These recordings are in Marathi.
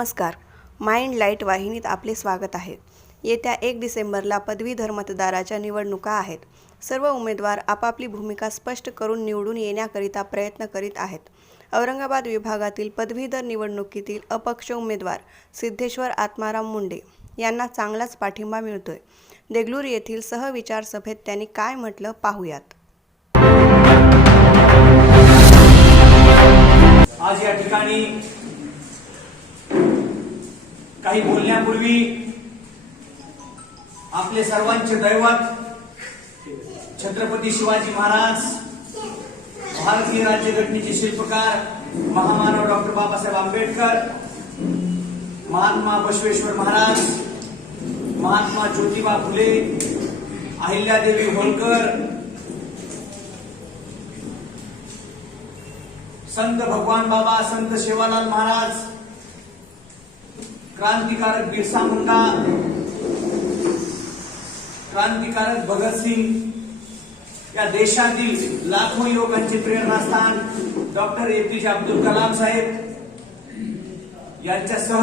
नमस्कार. माइंड लाईट वाहिनीत आपले स्वागत आहे. येत्या 1 डिसेंबरला पदवीधर मतदाराच्या निवडणुका आहेत. सर्व उमेदवार आपापली भूमिका स्पष्ट करून निवडून येण्याकरिता प्रयत्न करीत आहेत. औरंगाबाद विभागातील पदवीधर निवडणुकीतील अपक्ष उमेदवार सिद्धेश्वर आत्माराम मुंडे यांना चांगलाच पाठिंबा मिळतोय. देगलूर येथील सहविचार सभेत त्यांनी काय म्हटलं पाहूयात. आज या ठिकाणी काही बोलण्यापूर्वी आपले सर्वांचे दैवत छत्रपती शिवाजी महाराज, भारतीय राज्यघटनेचे शिल्पकार महामानव डॉक्टर बाबासाहेब आंबेडकर, महात्मा बसवेश्वर महाराज, महात्मा ज्योतिबा फुले, अहिल्यादेवी होळकर, संत भगवान बाबा, संत सेवालाल महाराज, क्रांतिकारक बिरसा मुंडा, क्रांतिकारक भगतसिंग या देशातील लाखो युवकांचे प्रेरणास्थान डॉक्टर एपीजे अब्दुल कलाम साहेब यांच्यासह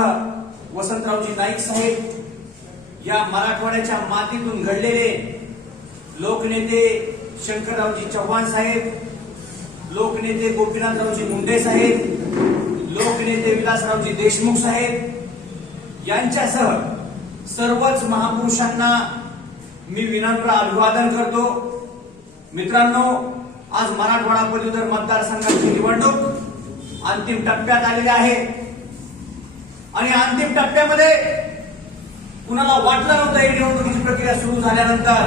वसंतरावजी नाईक साहेब या मराठवाड्याच्या मातीतून घडलेले लोकनेते शंकररावजी चव्हाण साहेब, लोकनेते गोपीनाथरावजी मुंडे साहेब, लोकनेते विलासरावजी देशमुख साहेब यांच्यासह सर्वच महापुरुषांना मी विनम्र अभिवादन करतो. मित्रांनो, आज मराठवाडा पदवीधर मतदारसंघाची निवडणूक अंतिम टप्प्यात आलेली आहे आणि अंतिम टप्प्यामध्ये कुणाला वाटलं नव्हतं ही निवडणुकीची प्रक्रिया सुरू झाल्यानंतर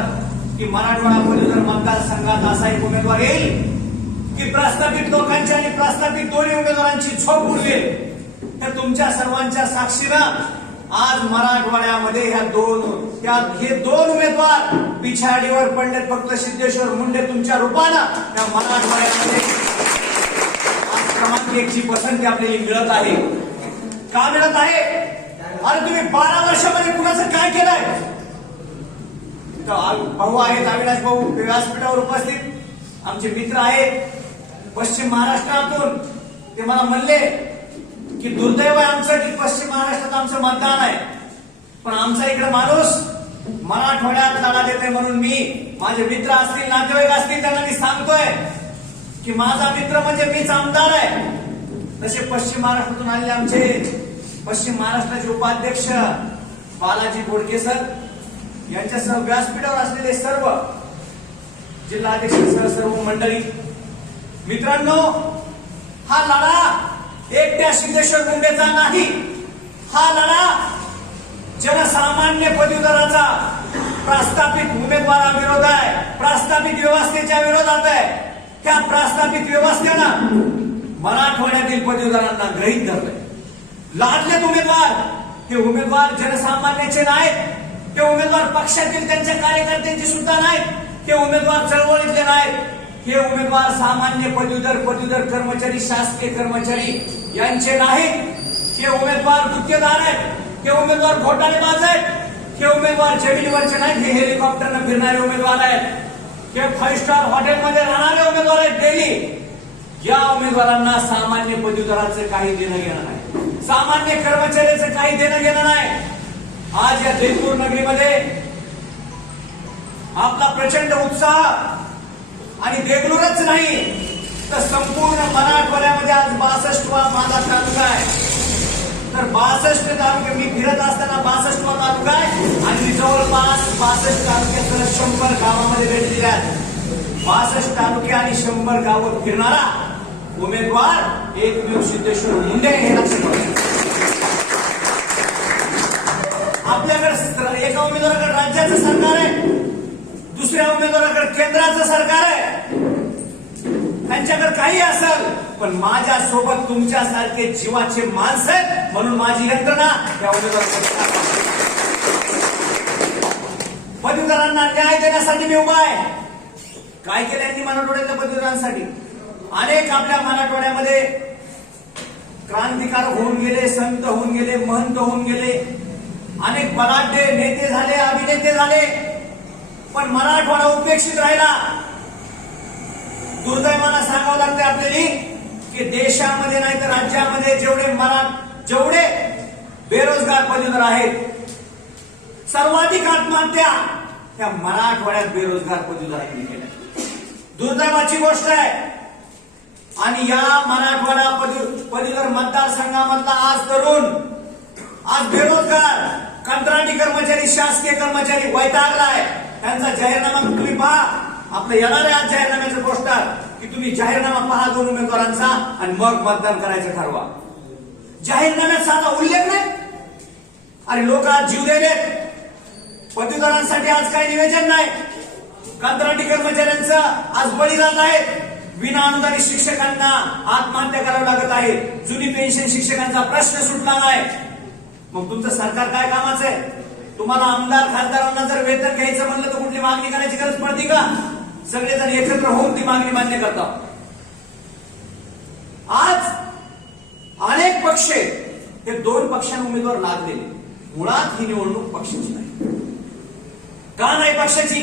की मराठवाडा पदवीधर मतदारसंघात असा एक उमेदवार येईल की प्रस्थापित लोकांची आणि प्रस्थापित दोन्ही उमेदवारांची झोप उडवेल. तर तुमच्या सर्वांच्या साक्षीनं आज मराठवाड्यामध्ये हे दोन उमेदवार पिछाडीवर पडलेत. फक्त सिद्धेश्वर मुंडे तुमच्या रूपानं त्या मराठवाड्यामध्ये आज क्रमांक 1 ची पसंती आपल्याला मिळत आहे. का मिळत आहे? अरे तुम्ही 12 वर्षामध्ये कुणाचं काय केलंय? भाऊ आहेत, अविनाश भाऊ व्यासपीठावर उपस्थित आमचे मित्र आहेत पश्चिम महाराष्ट्रातून. ते मला म्हणले की दुर्दैव आहे आमचं की पश्चिम महाराष्ट्रात आमचं मतदान आहे, पण आमचा इकडे माणूस मराठवाड्यात लढा देते. म्हणून मी माझे मित्र असतील, नातेवाईक असतील, त्यांना मी सांगतोय की माझा मित्र म्हणजे मीच आमदार आहे. तसे पश्चिम महाराष्ट्रातून आलेले आमचे पश्चिम महाराष्ट्राचे उपाध्यक्ष बालाजी बोडके सर यांच्यासह व्यासपीठावर असलेले सर्व जिल्हाध्यक्षांसह सर्व मंडळी, मित्रांनो, हा लढा एकट्या सिद्धेश्वर मुंडेचा नाही. हा लढा जनसामान्य पदवीधराचा प्रस्थापित उमेदवाराविरोध आहे, प्रस्थापित व्यवस्थेच्या विरोधात आहे. त्या प्रस्थापित व्यवस्थेनं मराठवाड्यातील पदवीधरांना गृहीत धरलंय. लादलेत उमेदवार. हे उमेदवार जनसामान्याचे नाहीत, ते उमेदवार पक्षातील त्यांच्या कार्यकर्त्यांचे सुद्धा नाहीत, ते उमेदवार चळवळीतले नाहीत. हे उमेदवार सामान्य पदवीधर कर्मचारी, शासकीय कर्मचारी यांचे नाहीत. हे उमेदवार गुत्तेदार आहेत, हे उमेदवार घोटाळेबाज आहेत, हे उमेदवार जमिनीवरचे नाहीत, हे हेलिकॉप्टरनं फिरणारे उमेदवार आहेत, हे 5 स्टार हॉटेलमध्ये राहणारे उमेदवार आहेत डेली. या उमेदवारांना सामान्य पदवीधरांचं काही देणं घेणं नाही, सामान्य कर्मचाऱ्याचं काही देणं घेणं नाही. आज या देगलूर नगरीमध्ये आपला प्रचंड उत्साह आणि देगलूरच नाही तर संपूर्ण मराठवाड्यामध्ये आज 62वा माझा तालुका आहे. तर 62 तालुके मी फिरत असताना 62वा तालुका आहे आणि जवळपास 62 तालुक्यासह 100 गावामध्ये भेट दिल्यात. 62 तालुके आणि 100 गावं फिरणारा उमेदवार एकमेव सिद्धेश्वर मुंडे हे लक्षात ठेवा. आपल्याकडे एका उमेदवाराकडे राज्याचं सरकार आहे, दुसऱ्या उमेदवाराकडे केंद्राचं सरकार आहे. त्यांच्याकडे काही असेल, पण माझ्या सोबत तुमच्यासारखे जीवाचे माणसं आहेत म्हणून माझी यंत्रणा या उमेदवाराकडे. पदवीधरांना न्याय देण्यासाठी मी उभा आहे. काय केलं यांनी मराठवाड्यातल्या पदवीधरांसाठी? अनेक आपल्या मराठवाड्यामध्ये क्रांतिकारक होऊन गेले, संत होऊन गेले, महंत होऊन गेले, अनेक बलाढ्य नेते झाले, अभिनेते झाले, पण मराठवाडा उपेक्षित राहिला. दुर्दैवानं सांगावं लागतं आपल्याला की देशामध्ये नाही तर राज्यामध्ये जेवढे बेरोजगार पदवीधर आहेत. सर्वाधिक आत्महत्या ह्या मराठवाड्यात बेरोजगार पदवीधरांनी केल्या. दुर्दैवाची गोष्ट आहे. आणि या मराठवाडा पदवीधर मतदारसंघामधला आज तरुण, आज बेरोजगार, कंत्राटी कर्मचारी, शासकीय कर्मचारी वैतागलाय. त्यांचा जाहीरनामा तुम्ही पहा. आपलं येणार आहे आज जाहीरनाम्याचं पोस्टर की तुम्ही जाहीरनामा पहा 2 उमेदवारांचा आणि मग मतदान करायचं ठरवा. जाहीरनाम्यात साधा उल्लेख नाही. अरे लोक आज जीव देलेत. पदवीधरांसाठी आज काही नियोजन नाही. कंत्राटी कर्मचाऱ्यांचं आज बळी जात आहे. विना अनुदानित शिक्षकांना आत्महत्या करावी लागत आहे. जुनी पेन्शन शिक्षकांचा प्रश्न सुटला नाही. मग तुमचं सरकार काय कामाचं आहे? तुम्हाला आमदार खासदारांना जर वेतन घ्यायचं म्हणलं तर कुठली मागणी करायची गरज पडते का? सगळेजण एकत्र होऊन ती मागणी मान्य करतात. आज अनेक पक्ष हे 2 पक्षांना उमेदवार लागलेले. मुळात ही निवडणूक पक्षाची नाही. का नाही पक्षाची?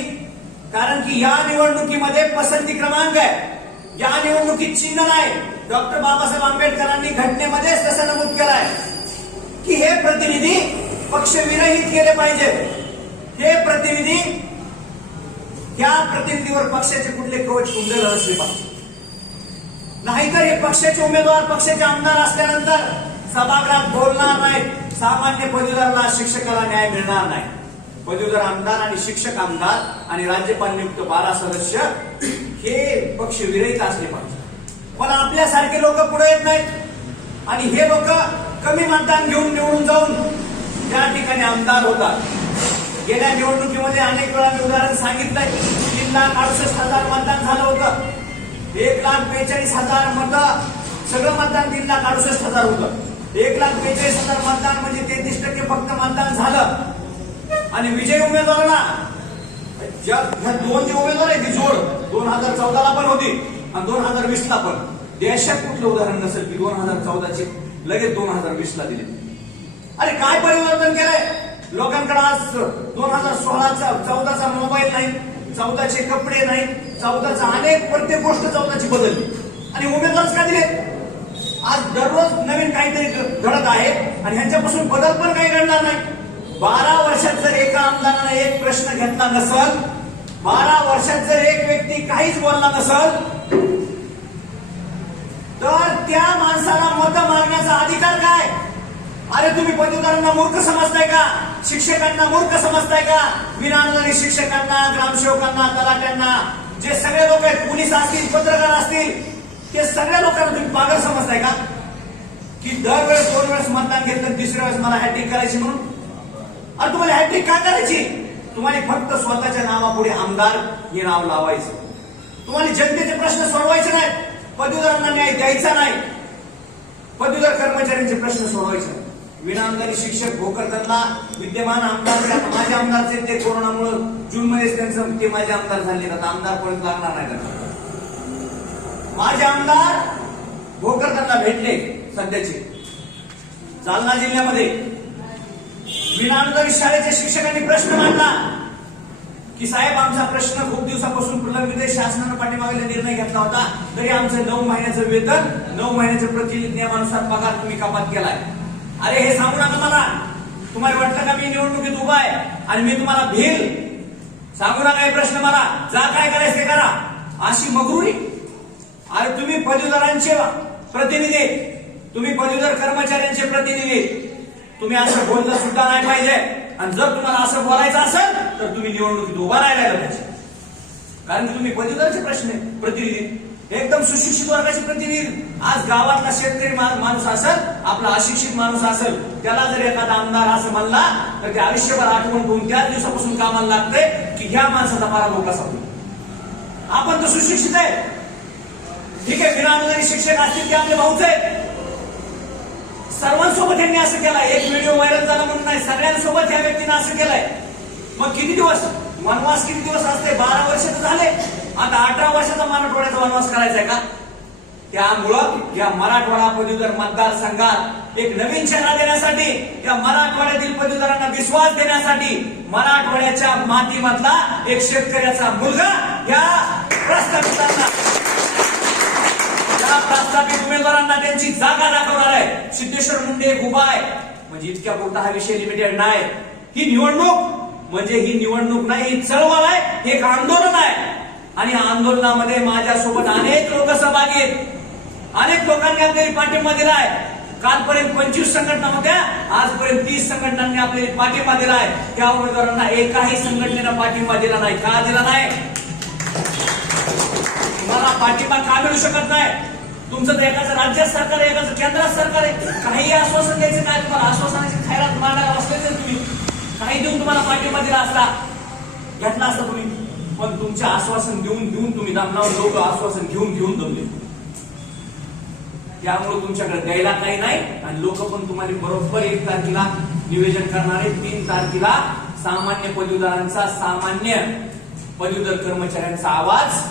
कारण की या निवडणुकीमध्ये पसंती क्रमांक आहे. या निवडणुकीत चिन्ह नाही. डॉक्टर बाबासाहेब आंबेडकरांनी घटनेमध्येच तसं नमूद केलंय की हे प्रतिनिधी पक्षविरहित केले पाहिजेत. हे प्रतिनिधी, या प्रतिनिधीवर पक्षाचे कुठले कवच कुंडलेले असले पाहिजे. नाहीतर हे पक्षाचे उमेदवार, पक्षाचे आमदार असल्यानंतर सभागृहात बोलणार नाहीत. सामान्य पदवीधराला, शिक्षकाला न्याय मिळणार नाही. पदवीधर आमदार आणि शिक्षक आमदार आणि राज्यपाल नियुक्त 12 सदस्य हे पक्ष विरहित असले पाहिजे. पण आपल्यासारखे लोक पुढे येत नाहीत आणि हे लोक कमी मतदान घेऊन निवडून जाऊन त्या ठिकाणी आमदार होतात. गेल्या निवडणुकीमध्ये अनेक वेळा मी उदाहरण सांगितलंय. 3,68,000 मतदान झालं होतं. 1,42,000 मतं, सगळं मतदान 3,68,000 होतं. 1,42,000 मतदान म्हणजे 33% फक्त मतदान झालं. आणि विजयी उमेदवारांना ह्या 2 जे उमेदवार आहेत ती जोड 2014ला पण होती आणि 2020ला पण. देशात कुठलं उदाहरण नसेल की 2014चे लगेच 2020ला दिले. अरे काय परिवर्तन केलंय लोकांकडे? आज 2016चा 14चा मोबाईल नाही, 14चे कपडे नाही, 14चा अनेक प्रत्येक गोष्ट 14ची बदलली आणि उमेदवारच का दिले? आज दररोज नवीन काहीतरी घडत आहे आणि ह्यांच्यापासून बदल पण काही घडणार नाही. 12 वर्षात जर एका आमदारानं एक प्रश्न घेतला नसल, 12 वर्षात जर एक व्यक्ती काहीच बोलला नसल, तर त्या माणसाला मत मागण्याचा अधिकार काय? अरे तुम्ही पदवीधरांना मूर्ख समजताय का? शिक्षकांना मूर्ख समजताय का? विना अनुदानित शिक्षकांना, ग्रामसेवकांना, तलाट्यांना, जे सगळे लोक आहेत, पोलीस असतील, पत्रकार असतील, ते सगळ्या लोकांना तुम्ही पागल समजताय का? की दरवेळेस 2 वेळेस मतदान घेतलं, 3ऱ्या वेळेस मला हॅट्रिक करायची म्हणून? अरे तुम्हाला हॅट्रिक का करायची? तुम्हाला फक्त स्वतःच्या नावापुढे आमदार हे नाव लावायचं. तुम्हाला जनतेचे प्रश्न सोडवायचे नाहीत. पदवीधरांना न्याय द्यायचा नाही. पदवीधर कर्मचाऱ्यांचे प्रश्न सोडवायचे. विनाअनुदानित शिक्षक भोकरदनला विद्यमान आमदार, माझे आमदारचे ते कोरोनामुळे जूनमध्येच त्यांचं ते माझे आमदार झाले. आता आमदार परत लागणार नाही. माझे आमदार भोकरदनला भेटले सध्याचे जालना जिल्ह्यामध्ये. विनाअनुदानित शाळेच्या शिक्षकांनी प्रश्न मांडला की साहेब आमचा प्रश्न खूप दिवसापासून प्रलंबित आहे. शासनानं पाठीमागे निर्णय घेतला होता तरी आमचं 9 महिन्याचं वेतन, 9 महिन्याच्या प्रचलित नियमानुसार पगार तुम्ही कपात केलाय. अरे हे सांगू नका मला. तुम्हाला वाटलं का मी निवडणुकीत उभा आहे आणि मी तुम्हाला भेल? सांगू नका हे प्रश्न मला. जा काय करायचं ते करा. अशी मगरुरी? अरे तुम्ही पदवीधरांचे प्रतिनिधी, तुम्ही पदवीधर कर्मचाऱ्यांचे प्रतिनिधी, तुम्ही असं बोललं सुद्धा नाही पाहिजे. आणि जर तुम्हाला असं बोलायचं असेल तर तुम्ही निवडणुकीत उभा राहायला पाहिजे. कारण की तुम्ही पदवीधरचे प्रश्न प्रतिनिधी, एकदम सुशिक्षित वर्गाचे प्रतिनिधी. आज गावातला शेतकरी माणूस असेल, आपला अशिक्षित माणूस असेल, त्याला जर एखादा आमदार असं म्हणला तर ते आयुष्यभर आठवण ठेवून त्याच दिवसापासून कामाला लागते की ह्या माणसाचा पराभव कसा होईल. आपण तर सुशिक्षित आहे, ठीक आहे. विनाअनुदानित शिक्षक असतील ते आपले भाऊच आहेत. सर्वांसोबत यांनी असं केलंय. एक व्हिडिओ व्हायरल झाला म्हणून नाही, सगळ्यांसोबत या व्यक्तीनं असं केलंय. मग किती दिवस वनवास, किती दिवस असते? 12 वर्ष तर झाले. आता 18 वर्षाचा मराठवाड्याचा वनवास करायचा आहे का? त्यामुळं या मराठवाडा पदवीधर मतदारसंघात एक नवीन चेहरा देण्यासाठी, या मराठवाड्यातील पदवीधरांना विश्वास देण्यासाठी मराठवाड्याच्या मातीमधला एक शेतकऱ्याचा मुलगा या प्रस्थापित उमेदवारांना त्यांची जागा दाखवणार आहे. सिद्धेश्वर मुंडे एक उभा आहे. म्हणजे इतक्या पुरता हा विषय लिमिटेड नाही. ही निवडणूक म्हणजे ही निवडणूक नाही, ही चळवळ आहे, हे एक आंदोलन आहे. आणि या आंदोलनामध्ये माझ्यासोबत अनेक लोक सहभागी आहेत. अनेक लोकांनी आपल्याला पाठिंबा दिला आहे. कालपर्यंत 25 संघटना होत्या, आजपर्यंत 30 संघटनांनी आपल्याला पाठिंबा दिला आहे. त्या उमेदवारांना एकाही संघटनेनं पाठिंबा दिला नाही. का दिला नाही? मला पाठिंबा का मिळू शकत नाही? तुमचं तर एकाचं राज्य सरकार आहे, एकाचं केंद्र सरकार आहे. काही आश्वासन द्यायचं काय? तुम्हाला आश्वासनाची खैरात मांडायला बसले तर तुम्ही काही देऊन तुम्हाला पाठिंबा दिला असता, घेतला असता तुम्ही. पण तुमचे आश्वासन देऊन देऊन तुम्ही दमलावून लोक आश्वासन घेऊन घेऊन दमले. त्यामुळे तुमच्याकडे द्यायला काही नाही आणि लोक पण तुम्हाला बरोबर 1 तारखेला निवेदन करणार आहे. 3 तारखेला सामान्य पदवीधरांचा, सामान्य पदवीधर कर्मचाऱ्यांचा आवाज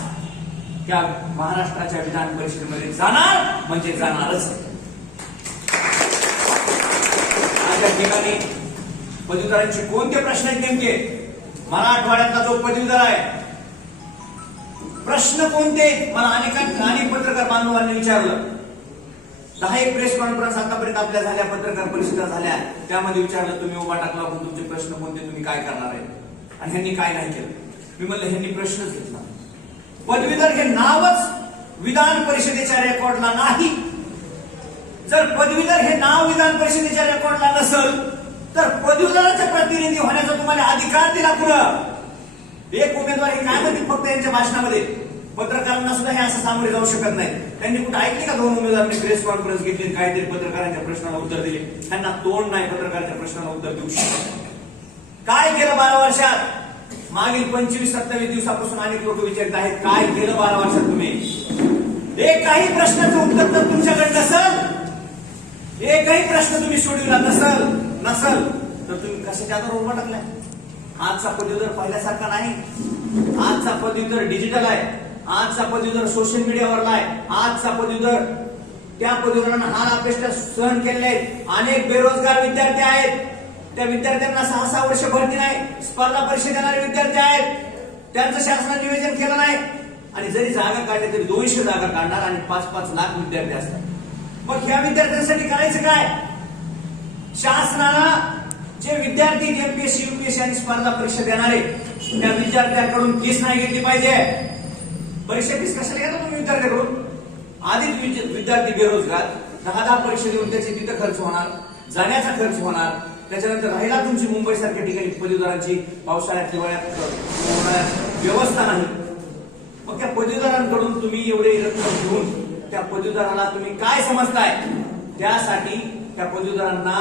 त्या महाराष्ट्राच्या विधान परिषदेमध्ये जाणार म्हणजे जाणारच. आज या ठिकाणी पदवीधरांचे कोणते प्रश्न आहेत नेमके? मराठवाड्यातला जो पदवीधर आहे, प्रश्न कोणते? मला अनेक पत्रकार बांधवांनी विचारलं. 10 प्रेस कॉन्फरन्स आतापर्यंत आपल्या झाल्या, पत्रकार परिषदा झाल्या, त्यामध्ये विचारलं तुम्ही उभा टाकला पण तुमचे प्रश्न कोणते, तुम्ही काय करणार आहे? आणि ह्यांनी काय नाही केलं. मी म्हणलं ह्यांनी प्रश्नच घेतला. पदवीधर हे नावच विधान परिषदेच्या रेकॉर्डला नाही. जर पदवीधर हे नाव विधान परिषदेच्या रेकॉर्डला नसेल तर पदवीधराचे प्रतिनिधी होण्याचा तुम्हाला अधिकार दिला कुठं? एक उमेदवार हे काय म्हणते फक्त यांच्या भाषणामध्ये, पत्रकारांना सुद्धा हे असं सामोरे जाऊ शकत नाही. त्यांनी कुठे ऐकले का 2 उमेदवारांनी प्रेस कॉन्फरन्स घेतली, काहीतरी पत्रकारांच्या प्रश्नाला उत्तर दिले? त्यांना तोंड नाही पत्रकारांच्या प्रश्नाला उत्तर देऊ शकत. काय केलं 12 वर्षात? मागील 25-27 दिवसापासून अनेक लोक विचारत आहेत काय केलं 12 वर्षात तुम्ही? एकही प्रश्नाचं उत्तर तर तुमच्याकडे नसल, एकही प्रश्न तुम्ही सोडविला नसल तर तुम्ही कशाच्या आधारावर उभा टाकलाय? आजचा पदवीधर पहिल्यासारखा नाही. आजचा पदवीधर डिजिटल आहे. आजचा पदवीधर सोशल मीडियावरला आहे. आजचा पदवीधर त्या पदवीधरांना हाल अपेष्टा सहन केलेले आहेत. अनेक बेरोजगार विद्यार्थी आहेत. त्या विद्यार्थ्यांना 6 वर्ष भरती नाही. स्पर्धा परीक्षा देणारे विद्यार्थी आहेत. त्यांचं शासनाने नियोजन केलं नाही. आणि जरी जागा काढल्या तरी 200 जागा काढणार आणि 5-5 लाख विद्यार्थी असतात. मग ह्या विद्यार्थ्यांसाठी करायचं काय? शासनानं जे विद्यार्थी एमपीएससी, यूपीएससी आणि स्पर्धा परीक्षा देणारे त्या विद्यार्थ्यांकडून फीस नाही घेतली पाहिजे. परीक्षा फीस कशाला घेता तुम्ही विद्यार्थ्यांकडून? आधीच विद्यार्थी बेरोजगार, 10 परीक्षा देऊन त्याचे तिथं खर्च होणार, जाण्याचा खर्च होणार. त्याच्यानंतर राहिला तुमची मुंबई सारख्या ठिकाणी पदवीधरांची पावसाळ्यात हिवाळ्यात व्यवस्था नाही. मग त्या पदवीधरांकडून तुम्ही एवढे रक्कम घेऊन त्या पदवीधराला तुम्ही काय समजताय? त्यासाठी त्या पदवीधरांना,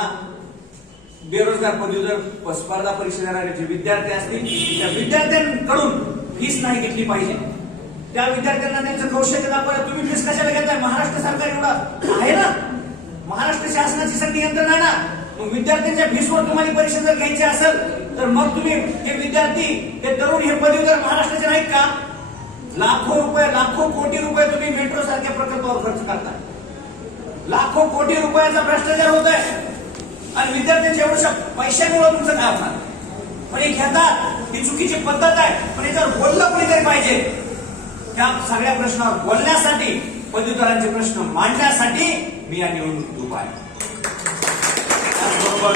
बेरोजगार पदवीधर स्पर्धा परीक्षा देणारे जे विद्यार्थी असतील त्या विद्यार्थ्यांकडून फीस नाही घेतली पाहिजे. त्या विद्यार्थ्यांना त्यांचं कौशल्य दाखवायला तुम्ही फीस कशाला घेताय? महाराष्ट्र सरकार एवढं आहे ना, महाराष्ट्र शासनाची सगळी यंत्रणा आहे ना. मग विद्यार्थ्यांच्या फीसवर तुम्हाला परीक्षा जर घ्यायची असेल तर मग तुम्ही हे विद्यार्थी, हे तरुण, हे पदवीधर महाराष्ट्राचे नाहीत का? लाखो रुपये, लाखो कोटी रुपये तुम्ही मेट्रो सारख्या प्रकल्पावर खर्च करताय. लाखो कोटी रुपयाचा भ्रष्टाचार होत आहे आणि विद्यार्थ्यांच्या एवढ्या पैशामुळे तुमचं काय होणार? पण हे घेतात, ही चुकीची पद्धत आहे. पण याच्यावर बोललं कोणीतरी पाहिजे. त्या सगळ्या प्रश्नावर बोलण्यासाठी, पदवीधरांचे प्रश्न मांडण्यासाठी मी या निवडणुकीत उभा आहे. त्याचबरोबर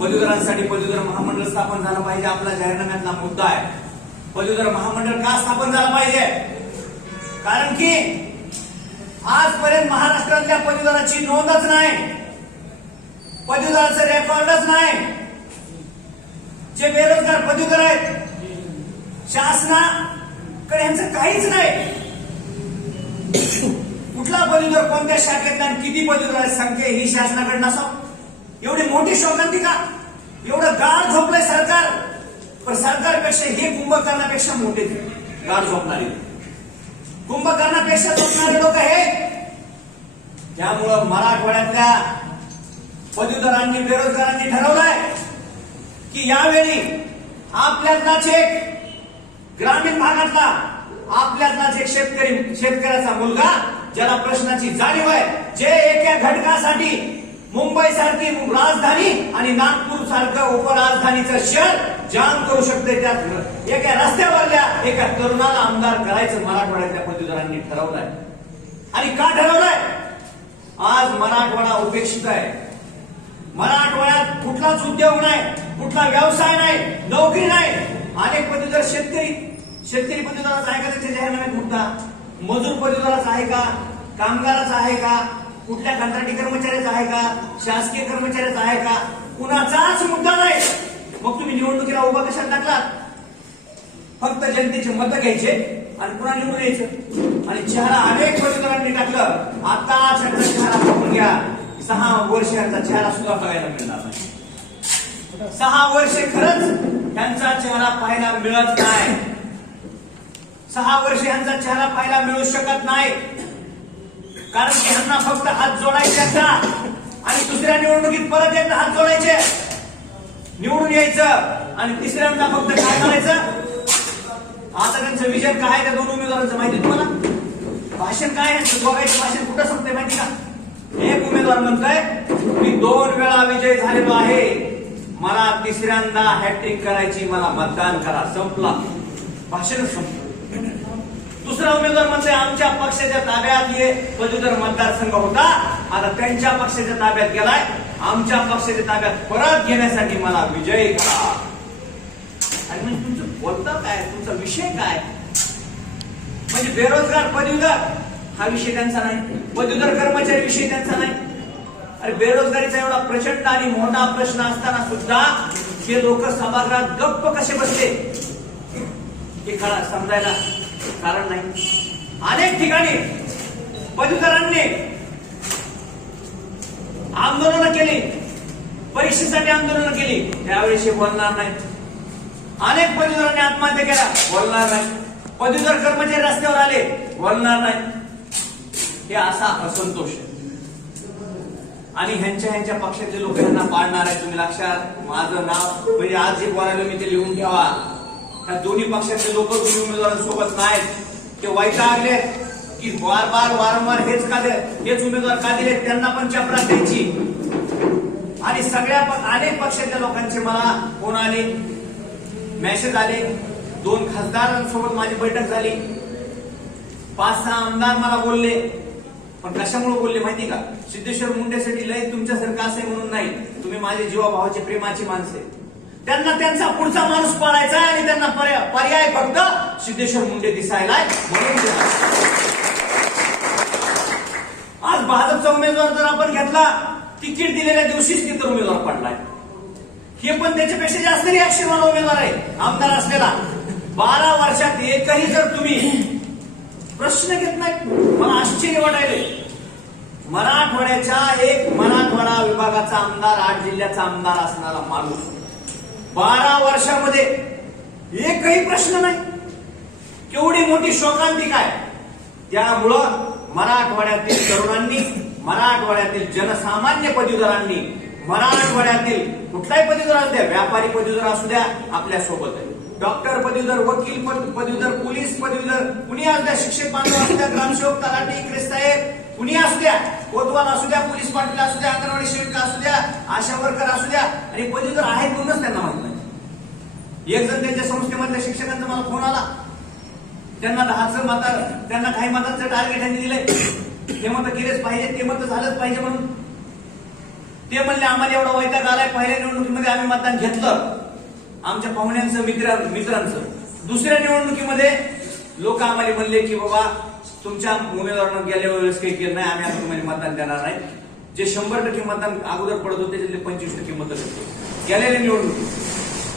पदवीधरांसाठी पदवीधर महामंडळ स्थापन झालं पाहिजे. आपला जाहीरनाम्यातला मुद्दा आहे. पदवीधर महामंडळ का स्थापन झालं पाहिजे? कारण की आजपर्यंत महाराष्ट्रातल्या पदवीधराची नोंदच नाही, पदवीधराचं रेकॉर्डच नाही. जे बेरोजगार पदवीधर आहेत, शासनाकडे यांचं काहीच नाही. कुठला पदवीधर कोणत्या शाखेतला आणि किती पदवीधर संख्या ही शासनाकडे नसावं? एवढी मोठी शोकांतिका, एवढं गाढ झोपलंय सरकार. पण सरकारपेक्षा हे कुंभकर्णापेक्षा मोठे गाढ झोपणारे, कुंभकर्णापेक्षा झोपणारे लोक हे. त्यामुळं मराठवाड्यातल्या पदवीधरांनी, बेरोजगारांनी ठरवलंय की यावेळी आपल्यातलाच एक ग्रामीण भागातला, आपल्यातलाच एक शेतकऱ्याचा मुलगा ज्याला प्रश्नाची जाणीव आहे, जे एका घटकासाठी मुंबई सारखी राजधानी आणि नागपूर सारखं उपराजधानीचं शहर जाम करू शकते, त्यात एका रस्त्यावरल्या एका तरुणाला आमदार करायचं मराठवाड्यातल्या पदवीधरांनी ठरवलंय. आणि का ठरवलंय? आज मराठवाडा उपेक्षित आहे. मराठवाड्यात कुठलाच उद्योग नाही, कुठला व्यवसाय नाही, नोकरी नाही. अनेक पदवीधर शेतकरी पदवीधराचा आहे का त्याच्या जाहीरनाम्यात मुद्दा? मजूर पदवीधराचा आहे का? कामगाराचा आहे का? कुठल्या कंत्राटी कर्मचाऱ्याचा आहे का? शासकीय कर्मचाऱ्याचा आहे का? कुणाचाच मुद्दा नाही. मग तुम्ही निवडणुकीला उभा कशाला टाकलात? फक्त जनतेचे मत घ्यायचे आणि पुन्हा निवडून यायचं. आणि चेहरा अनेक पदवीधरांनी टाकलं. आता त्यांचा चेहरा बघून घ्या. 6 वर्षांचा चेहरा सुद्धा बघायला मिळणार नाही. 6 वर्षे खरंच त्यांचा चेहरा पाहायला मिळत नाही. 6 वर्षे यांचा चेहरा पाहायला मिळू शकत नाही. कारण की यांना फक्त हात जोडायचे आणि दुसऱ्या निवडणुकीत परत एकदा हात जोडायचे, निवडून यायचं आणि तिसऱ्यांदा फक्त काय करायचं? आता त्यांचं विजन काय आहे त्या दोन उमेदवारांचं माहिती तुम्हाला? भाषण काय आहे? दोघांचं भाषण कुठं संपते माहिती का? एक उमेदवार म्हणतोय मी 2 वेळा विजय झालेलो आहे, मला तिसऱ्यांदा हॅट्रिक करायची, मला मतदान करा. संपला, भाषण संपलं. दुसरा उमेदवार म्हणतोय आमच्या पक्षाच्या ताब्यात हे पदवीधर मतदारसंघ होता, आता त्यांच्या पक्षाच्या ताब्यात गेलाय, आमच्या पक्षाच्या ताब्यात परत घेण्यासाठी मला विजयी करा. आणि म्हणजे तुमचं बोलतं काय, तुमचा विषय काय? म्हणजे बेरोजगार पदवीधर हा विषय त्यांचा नाही, पदवीधर कर्मचारी विषय त्यांचा नाही. अरे बेरोजगारीचा एवढा प्रचंड आणि मोठा प्रश्न असताना सुद्धा हे लोक सभागृहात गप्प कसे बसले हे समजायला कारण नाही. अनेक ठिकाणी पदवीधरांनी आंदोलन केली, परीक्षेसाठी आंदोलन केली, त्यावेळेस बोलणार नाही. अनेक पदवीधरांनी आत्महत्या केल्या, बोलणार नाही. पदवीधर कर्मचारी रस्त्यावर आले, बोलणार नाही. हे असा असंतोष आणि ह्यांच्या पक्षातले लोक यांना पाडणार आहे. तुम्ही लक्षात, माझं नाव म्हणजे आज जे बोलायला मी ते लिहून ठेवा. ह्या दोन्ही पक्षातले लोक दोन्ही उमेदवारांसोबत नाहीत, ते वैतागले की वारंवार हेच उमेदवार का दिले, त्यांना पण चपराक द्यायची. आणि अनेक पक्षातल्या लोकांचे मला फोन आले, मेसेज आले. 2 खासदारांसोबत माझी बैठक झाली. 5-6 आमदार मला बोलले. पण कशामुळे बोलले माहिती का? सिद्धेश्वर मुंडेसाठी लय तुमच्यासारखं असे म्हणून नाही, तुम्ही माझे जीवाभावाचे प्रेमाची माणसे. त्यांना त्यांचा पुढचा माणूस पाळायचा आणि त्यांना पर्याय फक्त सिद्धेश्वर मुंडे दिसायला म्हणून. आज भाजपचा उमेदवार जर आपण घेतला, तिकीट दिलेल्या दिवशीच तिथं उमेदवार पडलाय. हे पण त्याच्यापेक्षा जास्त रिॲक्शनवाला उमेदवार आहे आमदार असलेला. 12 वर्षात एकही जर तुम्ही प्रश्न घेत नाही, मला आश्चर्य वाटायले. मराठवाडा विभागाचा आमदार, 8 जिल्ह्याचा आमदार असणारा माणूस 12 वर्षामध्ये एकही प्रश्न नाही. केवढी मोठी शोकांतिक आहे. त्यामुळं मराठवाड्यातील तरुणांनी, मराठवाड्यातील जनसामान्य पदवीधरांनी, मराठवाड्यातील कुठलाही पदवीधर असू द्या, व्यापारी पदवीधर असू द्या, आपल्या सोबत आहे. डॉक्टर पदवीधर, वकील पदवीधर, पोलीस पदवीधर, कुणी असू द्या, शिक्षक बांधव असू द्या, ग्रामसेवक, तलाठी, इकडे साहेब, कुणी असू द्या, कोतवाल असू द्या, पोलीस पाटील असू द्या, अंगणवाडी सेविका असू द्या, आशा वर्कर असू द्या. आणि पदवीधर आहेत म्हणूनच त्यांना माहित नाही. एक जण त्यांच्या संस्थेमधल्या शिक्षकांचा मला फोन आला, त्यांना 10चं मत, त्यांना काही मतांचं टार्गेट त्यांनी दिलंय, ते मत केलेच पाहिजे, ते मत झालंच पाहिजे म्हणून. ते म्हणले आम्हाला एवढा वैताग आलाय, पहिल्या निवडणुकीमध्ये आम्ही मतदान घेतलं आमच्या पाहुण्यांचं, मित्रांचं. दुसऱ्या निवडणुकीमध्ये लोक आम्हाला म्हणले की बाबा तुमच्या उमेदवारांना गेल्या वेळेस काही केलं नाही, आम्ही आता तुम्हाला मतदान देणार नाही. जे 100% मतदान अगोदर पडत होते त्याच्यातले 25% मतं घेतले गेलेल्या निवडणुकीत.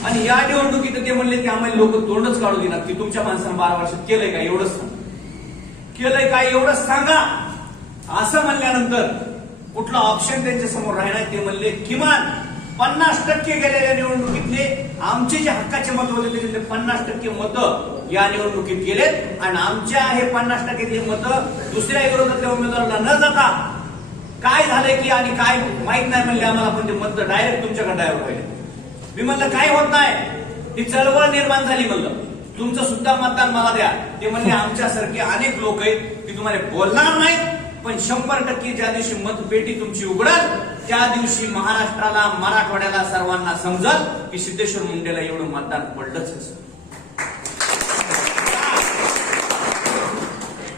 आणि या निवडणुकीत ते म्हणले की आम्हाला लोक तोंडच काढू देणार की तुमच्या माणसानं 12 वर्षात केलंय का, एवढंच केलंय काय, एवढंच सांगा. असं म्हणल्यानंतर कुठला ऑप्शन त्यांच्या समोर राहणार? ते म्हणले किमान 50% गेलेल्या निवडणुकीतले आमचे जे हक्काचे मत होते त्याच्यातले 50% मतं या निवडणुकीत गेलेत. आणि आमच्या हे 50% मतं दुसऱ्या विरोधातल्या उमेदवाराला न जाता काय झालंय की आणि काय माहित नाही म्हणले आम्हाला, पण ते मत डायरेक्ट तुमच्याकडे डायव्हर्ट व्हायला. मी म्हणलं काय होत नाही, ती चळवळ निर्माण झाली. म्हणलं तुमचं सुद्धा मतदान मला द्या. ते म्हणले आमच्यासारखे अनेक लोक आहेत की तुम्हाला बोलणार नाहीत, पण 100% ज्या दिवशी मतपेटी तुमची उघडल त्या दिवशी महाराष्ट्राला, मराठवाड्याला, सर्वांना समजल की सिद्धेश्वर मुंडेला एवढं मतदान पडलंच.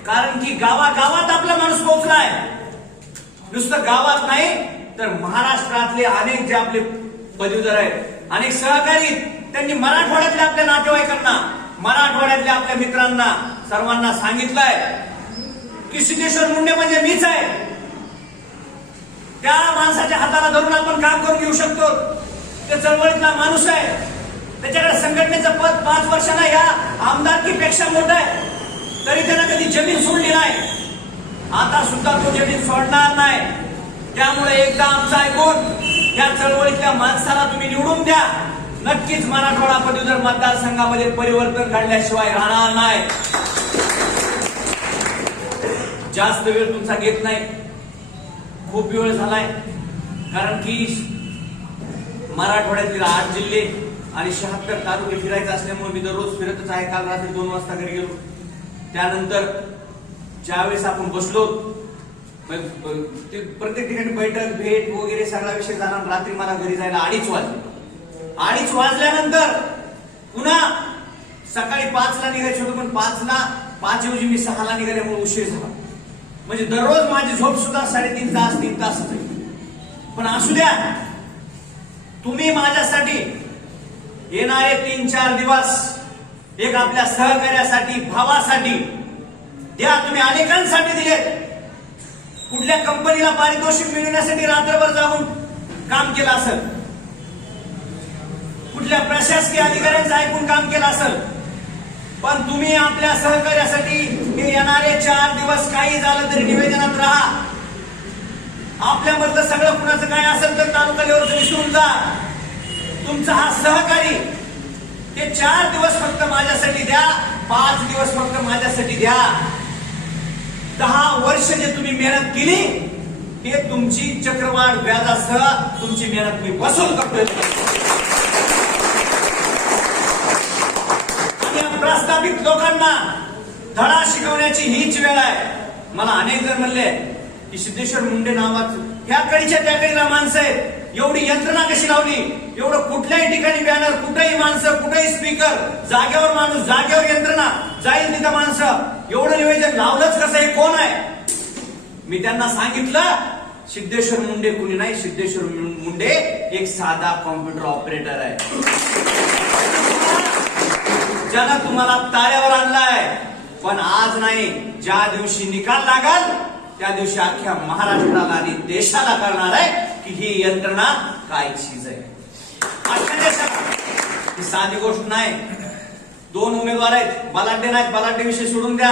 कारण की गावागावात आपला माणूस पोहोचलाय. नुसतं गावात नाही तर महाराष्ट्रातले अनेक जे आपले पदवीधर आहेत, अनेक सहकारी, त्यांनी मराठवाड्यातल्या आपल्या नातेवाईकांना, मराठवाड्यातल्या आपल्या मित्रांना सर्वांना सांगितलंय की सिद्धेश्वर मुंडे म्हणजे मीच आहे. त्या माणसाच्या हाताला धरून आपण काम करून घेऊ शकतो. ते चळवळीतला माणूस आहे, त्याच्याकडे संघटनेचं पद 5 वर्षांना या आमदारकीपेक्षा मोठं आहे, तरी त्यानं कधी जमीन सोडली नाही. आता सुद्धा तो जमीन सोडणार नाही. त्यामुळे एकदा आमचं ऐकून या चळवळीतल्या माणसाला तुम्ही निवडून द्या. नक्कीच मराठवाडा पदवीधर मतदारसंघामध्ये परिवर्तन घडल्याशिवाय राहणार नाही. जास्त वेळ तुमचा घेत नाही, खूप वेळ झालाय. कारण की मराठवाड्यातील 8 जिल्हे आणि 76 तालुके फिरायचे असल्यामुळे मी दररोज फिरतच आहे. काल रात्री 2 वाजता घरी गेलो. त्यानंतर ज्यावेळेस आपण बसलो, प्रत्येक ठिकाणी बैठक भेट वगैरे सगळा विषय झाला. रात्री मला घरी जायला 2:30 वाजले. 2:30 वाजल्यानंतर पुन्हा सकाळी 5ला निघायचं होतं, पण 5 ऐवजी मी 6ला निघाल्यामुळे उशीर झाला. म्हणजे दररोज माझी झोप सुद्धा 3.5 तास 3 तास होती. पण असू द्या, तुम्ही माझ्यासाठी येणारे 3-4 दिवस एक आपल्या सहकार्यासाठी, भावासाठी द्या. तुम्ही अनेकांसाठी दिले. कुठल्या कंपनीला पारितोषिक मिळवण्यासाठी रात्रभर जाऊन काम केलं असेल, कुठल्या प्रशासकीय अधिकाऱ्यांचं ऐकून काम केलं असेल, पण तुम्ही आपल्या सहकार्यासाठी हे येणारे 4 दिवस काही झालं तरी निवेदनात राहा. आपल्यामधलं सगळं कुणाचं काय असेल तर तालुका लेवलचं विसरून जा. तुमचा हा सहकारी हे 4 दिवस फक्त माझ्यासाठी द्या, 5 दिवस फक्त माझ्यासाठी द्या. 10 वर्ष जे तुम्ही मेहनत केली ते तुमची चक्रवाढ व्याजासह तुमची मेहनत मी वसूल करतोय. प्रस्थापित लोकांना धडा शिकवण्याची हीच वेळ आहे. मला अनेक जण म्हणले की सिद्धेश्वर मुंडे नावाचं ह्या कडीच्या त्या कडीला माणसं आहेत, एवढी यंत्रणा कशी लावली, एवढं कुठल्याही ठिकाणी बॅनर, कुठेही माणसं, कुठेही स्पीकर, जागेवर माणूस, जागेवर यंत्रणा, जाईल तिथं माणसं, एवढं नियोजन लावलंच कसं, हे कोण आहे? मी त्यांना सांगितलं, सिद्धेश्वर मुंडे कुणी नाही, सिद्धेश्वर मुंडे एक साधा कॉम्प्युटर ऑपरेटर आहे ज्यानं तुम्हाला ताऱ्यावर आणलाय. पण आज नाही, ज्या दिवशी निकाल लागाल त्या दिवशी अख्ख्या महाराष्ट्राला आणि देशाला कळणार आहे की ही यंत्रणा काय चीज आहे. अख्ख्या देशाला ही साधी गोष्ट नाही. 2 उमेदवार आहेत, बलाढ्य नाहीत, बलाढ्य विषय सोडून द्या.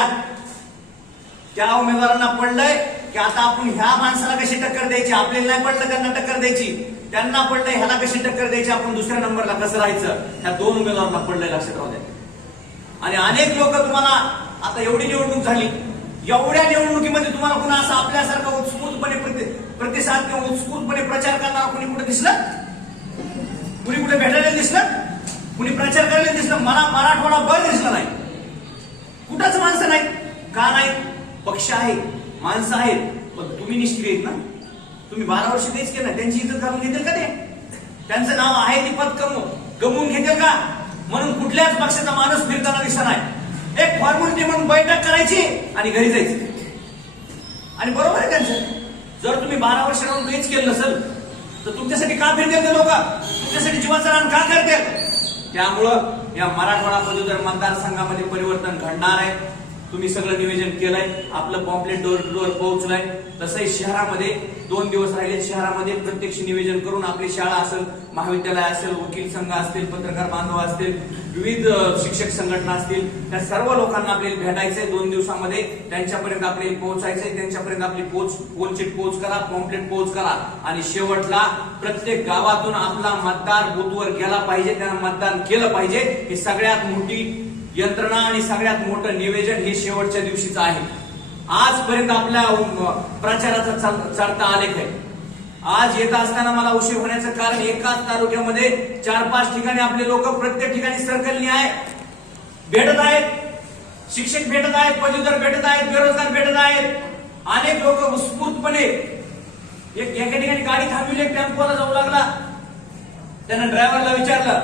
त्या उमेदवारांना पडलंय की आता आपण ह्या माणसाला कशी टक्कर द्यायची, आपल्याला नाही पडलं त्यांना टक्कर द्यायची, त्यांना पडलंय ह्याला कशी टक्कर द्यायची, आपण दुसऱ्या नंबरला कसं राहायचं, ह्या 2 उमेदवारांना पडलंय, लक्षात राहू द्या. आणि अनेक लोक तुम्हाला आता एवढी निवडणूक झाली, एवढ्या निवडणुकीमध्ये तुम्हाला पुन्हा असं आपल्यासारखं उत्स्फूर्तपणे प्रतिसाद किंवा उत्स्फूर्तपणे प्रचार करणारा कुणी कुठे दिसलं, कुणी कुठे भेटायला दिसलं, कुणी प्रचार करायला दिसलं? मला मराठवाडा बळ दिसला नाही, कुठंच माणसं नाहीत. का नाही? पक्ष आहे, माणसं आहेत, पण तुम्ही निष्क्रिय आहेत ना. तुम्ही 12 वर्ष तेच केलं, त्यांची इज्जत घालून घेतील का? ते त्यांचं नाव आहे ती पद गमवून घेतील का? म्हणून कुठल्याच पक्षाचा माणूस फिरताना दिसत नाही. एक फॉर्मॅलिटी म्हणून बैठक करायची आणि घरी जायचं. आणि बरोबर आहे त्यांचं. जर तुम्ही 12 वर्ष राहून काहीच केलं नसेल तर तुमच्यासाठी का फिरतील ते लोक? तुमच्यासाठी जीवाचं रान का करतील? त्यामुळं या मराठवाडा पदवीधर मतदारसंघामध्ये परिवर्तन घडणार आहे. तुम्ही सगळं नियोजन केलंय, आपलं पॉम्पलेट डोर टू डोर पोहोचलंय. तसंही शहरामध्ये 2 दिवस राहिले, शहरामध्ये प्रत्यक्ष नियोजन करून आपली शाळा असेल, महाविद्यालय असेल, वकील संघ असतील, पत्रकार बांधव असतील, विविध शिक्षक संघटना असतील, त्या सर्व लोकांना आपल्याला भेटायचंय. 2 दिवसामध्ये त्यांच्यापर्यंत आपल्याला पोहोचायचंय. त्यांच्यापर्यंत आपली पोचचिट पोच करा, पॉम्पलेट पोच करा आणि शेवटला प्रत्येक गावातून आपला मतदार बूथवर गेला पाहिजे, त्यानं मतदान केलं पाहिजे. ही सगळ्यात मोठी यंत्रणा आणि सगळ्यात मोठं निवेदन हे शेवटच्या दिवशीचं आहे. आजपर्यंत आपल्या प्रचाराचा चढता आलेख आहे. आज येत असताना मला उशीर होण्याचं कारण एकाच तालुक्यामध्ये 4-5 ठिकाणी आपले लोक प्रत्येक ठिकाणी सर्कलनी आहे, भेटत आहेत. शिक्षक भेटत आहेत, पदवीधर भेटत आहेत, बेरोजगार भेटत आहेत. अनेक लोक उत्स्फूर्तपणे एका ठिकाणी गाडी थांबविली, टेम्पोला जाऊ लागला. त्यानं ड्रायव्हरला विचारलं,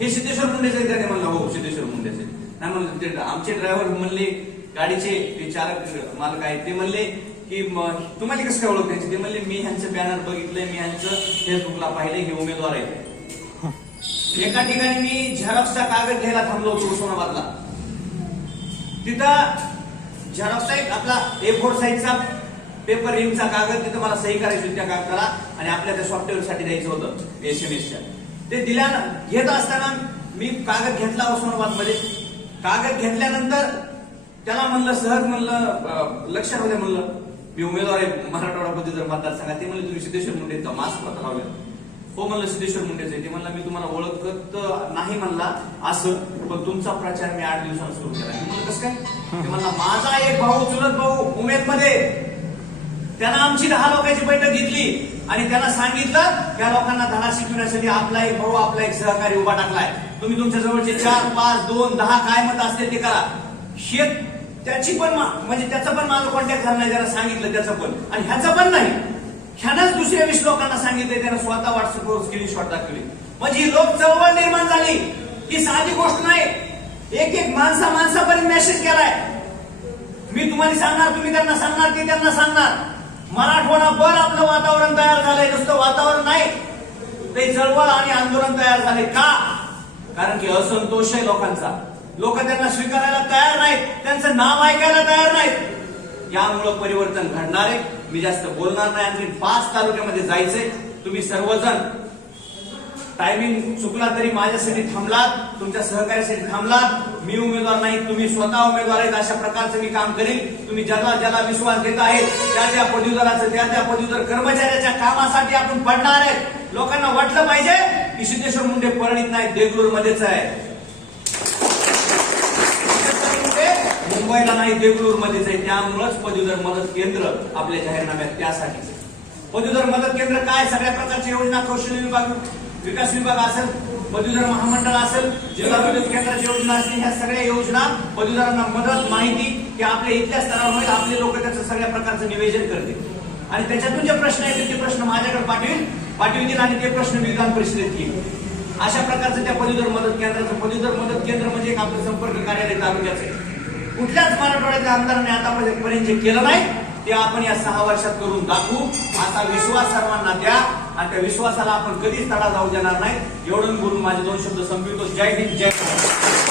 हे सिद्धेश्वर मुंडेचे ते म्हणलं हो सिद्धेश्वर मुंडेचे. नाही म्हणलं ते आमचे ड्रायव्हर म्हणले, गाडीचे ते चालक मालक आहेत ते म्हणले की तुम्हाला कसं काय ओळख त्यांची? ते म्हणले मी ह्यांचं बॅनर बघितलंय, मी ह्यांचं फेसबुकला पाहिलंय, हे उमेदवार आहेत. एका ठिकाणी मी झेरॉक्सचा कागद घ्यायला थांबलो होतो उस्मानाबादला. तिथं झेरॉक्सचा एक आपला A4 साईजचा पेपर रिंगचा कागद, तिथं मला सही करायची होती त्या कागदाला आणि आपल्या त्या सॉफ्टवेअर साठी द्यायचं होतं SMS-च्या. ते घेत असताना मी कागद घेतला उस्मानाबाद मध्ये. कागद घेतल्यानंतर त्याला म्हणलं, सहज म्हणलं, लक्षात होते म्हणलं मी उमेदवार आहे मराठवाडा पदवीधर मतदारसंघात. ते म्हणले तुम्ही सिद्धेश्वर मुंडेचा मास्क पत्र लावले. हो म्हणलं सिद्धेश्वर मुंडेच आहे. ते म्हणला मी तुम्हाला ओळखत नाही म्हणला असं, पण तुमचा प्रचार मी 8 दिवसांना सुरू केला. मी म्हणलं कसं काय? ते म्हणला माझा एक भाऊ, चुलत भाऊ उमेद मध्ये, त्यानं आमची 10 लोकांची बैठक घेतली आणि त्यांना सांगितलं त्या लोकांना धडा शिकवण्यासाठी आपला एक भाऊ, आपला एक सहकारी उभा टाकलाय. तुम्ही तुमच्या जवळचे 4, 5, 2, 10 काय मत असतील ते करा. त्याची पण म्हणजे त्याचं पण माझं कॉन्टॅक्ट झालं नाही, ज्याला सांगितलं त्याचं पण, आणि ह्याचं पण नाही. ह्यानंच दुसऱ्या 20 लोकांना सांगितले, त्यानं स्वतः व्हॉट्सअपवर स्क्रीनशॉट दाखवली. म्हणजे लोक चळवळ निर्माण झाली. ही साधी गोष्ट नाही. एक माणसापर्यंत मेसेज केलाय. मी तुम्हाला सांगणार, तुम्ही त्यांना सांगणार, ते त्यांना सांगणार. मराठवाडाभर आपलं वातावरण तयार झालंय. नुसतं वातावरण नाही, ते चळवळ आणि आंदोलन तयार झाले. का? कारण की असंतोष आहे लोकांचा. लोक त्यांना स्वीकारायला तयार नाहीत, त्यांचं नाव ऐकायला तयार नाहीत. यामुळं परिवर्तन घडणार आहे. मी जास्त बोलणार नाही. आणखी 5 तालुक्यामध्ये जायचंय. तुम्ही सर्वजण टायमिंग चुकला तरी माझ्यासाठी थांबलात, तुमच्या सहकार्यासाठी थांबलात. मी उमेदवार नाही, तुम्ही स्वतः उमेदवार आहेत. अशा प्रकारचं मी काम करेन. तुम्ही ज्याला विश्वास देत आहेत त्या पदवीधराचं, त्या पदवीधर कर्मचाऱ्याच्या कामासाठी आपण पडणार आहेत. लोकांना वाटलं पाहिजे की सिद्धेश्वर मुंडे परळीत नाही, देगलूर मध्येच आहे. मुंबईला नाही, देगलूर मध्येच आहे. त्यामुळेच पदवीधर मदत केंद्र आपल्या जाहीरनाम्यात त्यासाठीच. पदवीधर मदत केंद्र काय? सगळ्या प्रकारच्या योजना, कौशल्य विभाग, विकास विभाग असेल, पदवीधर महामंडळ असेल, जिल्हा विद्युत केंद्राची योजना असतील, ह्या सगळ्या योजना पदवीधरांना मदत, माहिती की आपल्या इथल्या स्तरावर होईल. आपले लोक त्याचं सगळ्या प्रकारचं निवेदन करतील आणि त्याच्यातून जे प्रश्न आहेत ते प्रश्न माझ्याकडे पाठवतील आणि ते प्रश्न विधान परिषदेत घेईल. अशा प्रकारचं त्या पदवीधर मदत केंद्राचं, पदवीधर मदत केंद्र म्हणजे एक आपलं संपर्क कार्यालय तालुक्याचं. कुठल्याच मराठवाड्यातल्या आमदारांनी आतापर्यंत जे केलं नाही ते आपण या 6 वर्षात करून दाखवू. असा विश्वास सर्वांना द्या आणि त्या विश्वासाला आपण कधीच तडा जाऊ देणार नाही. एवढं बोलून माझे 2 शब्द संपवितो. जय हिंद, जय महाराष्ट्र.